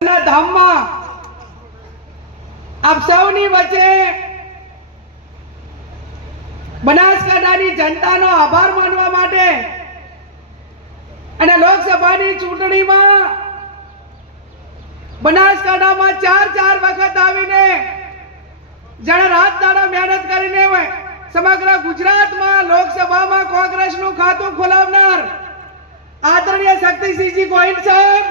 ધામમાં આપ સૌની વચ્ચે બનાસકાંઠાની જનતાનો આભાર માનવા માટે અને લોકસભાની ચૂંટણીમાં બનાસકાંઠામાં ચાર વખત આવીને જણા રાત દાડા મહેનત કરીને સમગ્ર ગુજરાતમાં લોકસભામાં કોંગ્રેસનું ખાતું ખોલાવનાર આદરણીય શક્તિસિંહજી ગોહિલ સાહેબ,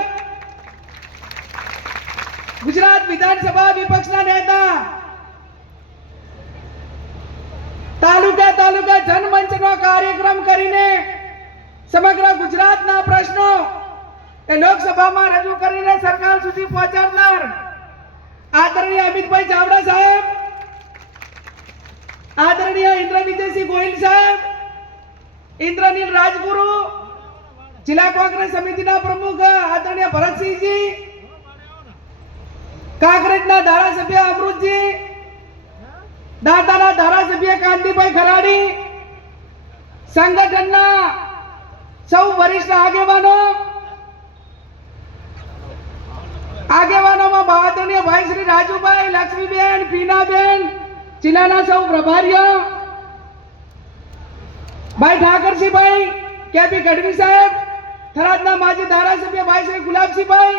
ગુજરાત વિધાનસભા વિપક્ષના નેતા, તાલુકા જનમંચનો કાર્યક્રમ કરીને સમગ્ર ગુજરાતના પ્રશ્નો એ લોકસભામાં રજૂ કરીને સરકાર સુધી પહોંચાડનાર આદરણીય અમિતભાઈ ચાવડા સાહેબ, આદરણીય ઇન્દ્ર વિજયસિંહ ગોહિલ સાહેબ, ઇન્દ્રનીલ રાજગુરુ, જિલ્લા કોંગ્રેસ સમિતિના પ્રમુખ આદરણીય ભરતસિંહજી, કાંકરેજના ધારાસભ્ય અમૃતજી, દાંતાના ધારાસભ્ય કાંતિભાઈ ખરાડી, સંગઠનના સૌ વરિષ્ઠ આગેવાનોમાં આદરણીય ભાઈ શ્રી રાજુભાઈ, લક્ષ્મીબેન, પીનાબેન, જિલ્લાના સૌ પ્રભારીઓ, ભાઈ ઠાકરસિંહભાઈ, કેપી ગઢવી સાહેબ, થરાદના માજી ધારાસભ્ય ભાઈ શ્રી ગુલાબસિંહભાઈ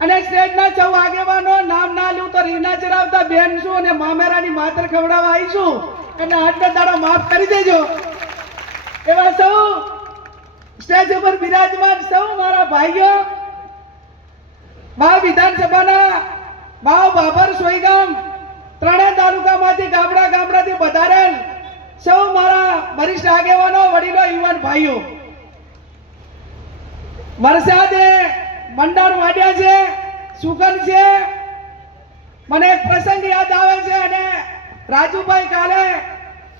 અને સ્ટેટના સૌ આગેવાનો, નામ ના લ્યું તો રીના ચડાવતા બેન છું અને મામેરાની માતર ખવડાવવા આવીશું એટલે આજનો દાડો માફ કરી દેજો. એવા સૌ સ્ટેજ ઉપર બિરાજમાન સૌ મારા ભાઈઓ, વાવ વિધાનસભાના વાવ, બાબર, સોઈગામ ત્રણેય તાલુકામાંથી ગામડાથી પધારેલ સૌ મારા વરિષ્ઠ આગેવાનો, વડીલો, યુવાન ભાઈઓ, વરસાદે મંડાણ વાડ્યા છે, સુગંધ છે. મને એક પ્રસંગ યાદ આવે છે અને રાજુભાઈ કાલે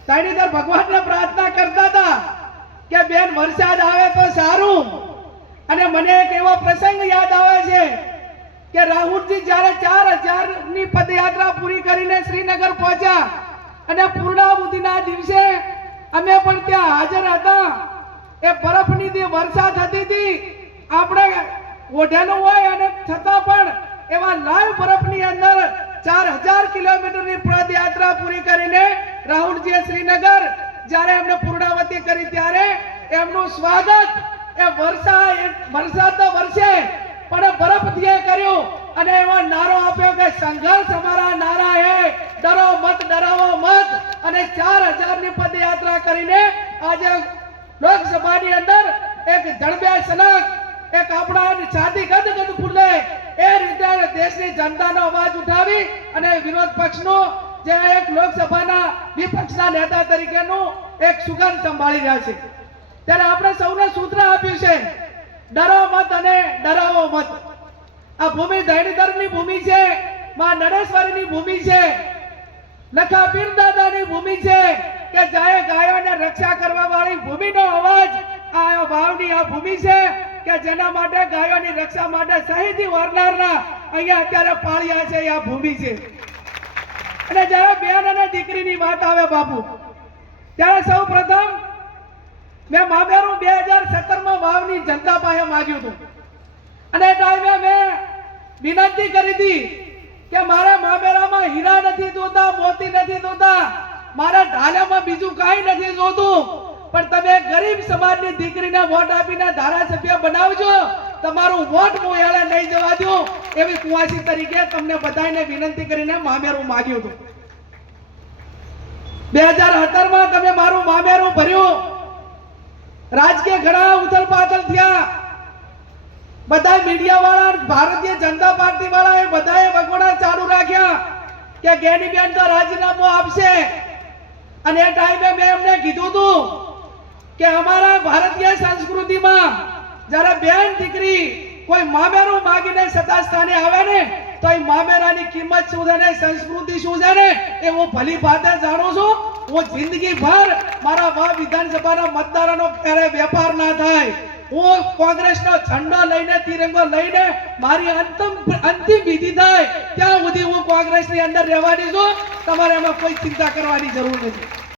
તાણીધર ભગવાનને પ્રાર્થના કરતા હતા કે બેન વરસાદ આવે તો સારું. અને મને એક એવો પ્રસંગ યાદ આવે છે કે રાહુલજી જ્યારે 4000 ની પદયાત્રા પૂરી કરીને શ્રીનગર પહોંચ્યા અને પૂર્ણાહુતિના દિવસે અમે પણ ત્યાં હાજર હતા. એ બરફની જે વરસાદ હતી હતી આપણે ઓઢેલું હોય અને છતાં પણ એવા લાઈવ બરફની અંદર 4000 કિલોમીટરની પદયાત્રા પૂરી કરીને રાહુલજીએ શ્રીનગર જ્યારે એમને પૂર્ણાવતી કરી ત્યારે એમનું સ્વાગત એ વરસાદ તો વરસે પણ બરફથી કર્યું અને એવો નારો આપ્યો કે સંઘર્ષ અમારા નારા હે, ડરો મત, ડરાવો મત. અને 4000 ની પદયાત્રા કરીને આજે લોકસભાની અંદર એક જડબે સનક એક આપણા છાતી ગદગદ ફૂલે એ રીતે દેશની જનતાનો અવાજ ઉઠાવી અને વિરોધ પક્ષનો જે એક લોકસભાના વિપક્ષના નેતા તરીકેનું એક સુગંધ સંભાળી રહ્યા છે. ત્યારે આપણે સૌને સૂત્ર આપ્યું છે, ડરો મત અને ડરાવો મત. આ ભૂમિ ધૈણીધરની ભૂમિ છે, માં નરેશ્વરીની ભૂમિ છે, લખા પીર દાદાની ભૂમિ છે કે જાય ગાયોને રક્ષા કરવા વાળી ભૂમિનો અવાજ આ વાવની આ ભૂમિ છે કે જેના માટે ગાયોની રક્ષા માટે શહીદી વારનારના અહીંયા અત્યારે પાળિયા છે. આ ભૂમિ છે. અને જ્યારે બેન અને દીકરીની વાત આવે બાપુ, ત્યારે સૌ પ્રથમ મેં મામેરું 2017માં વાવની જનતા પાસે માંગ્યું હતું અને એ ટાઈમે મેં વિનંતી કરી હતી કે મારા મામેરામાં હીરા નથી જોતા, મોતી નથી જોતા, મારા ઢાલામાં બીજું કાંઈ નથી જોતું, પણ તમે ગરીબ સમાજની દીકરીને વોટ આપીને ધારાસભ્ય બનાવજો, તમારું વોટ હું એળે નહીં જવા દઉં એવી કુવાસી તરીકે તમને બધાને વિનંતી કરીને મામેરું માંગ્યું હતું. 2017માં તમે મારું મામેરું ભર્યું. રાજકીય ઘણા ઉથલ પાથલ થયા. બધા મીડિયા વાળા, ભારતીય જનતા પાર્ટી વાળા એ બધાએ વગોડા ચાલુ રાખ્યા કે ગેનીબેન તો રાજીનામું આપશે. અને એ ટાઈમે મેં એમને કીધું હતું કે અમારા ભારતીય સંસ્કૃતિમાં જ્યારે બેન દીકરી કોઈ મામેરું માંગીને સત્તા સ્થાને આવે ને તો એ મામેરાની કિંમત શું છે ને સંસ્કૃતિ શું છે ને એ હું ભલી ભાતે જાણું છું. હું જિંદગી ભર મારા વાવ વિધાનસભાના મતદારોનો ક્યારે વેપાર ના થાય. હું કોંગ્રેસનો ઝંડો લઈને, તિરંગો લઈને મારી અંતિમ વિધિ થાય ત્યાં સુધી હું કોંગ્રેસની અંદર રહેવાની છું. તમારે એમાં કોઈ ચિંતા કરવાની જરૂર નથી.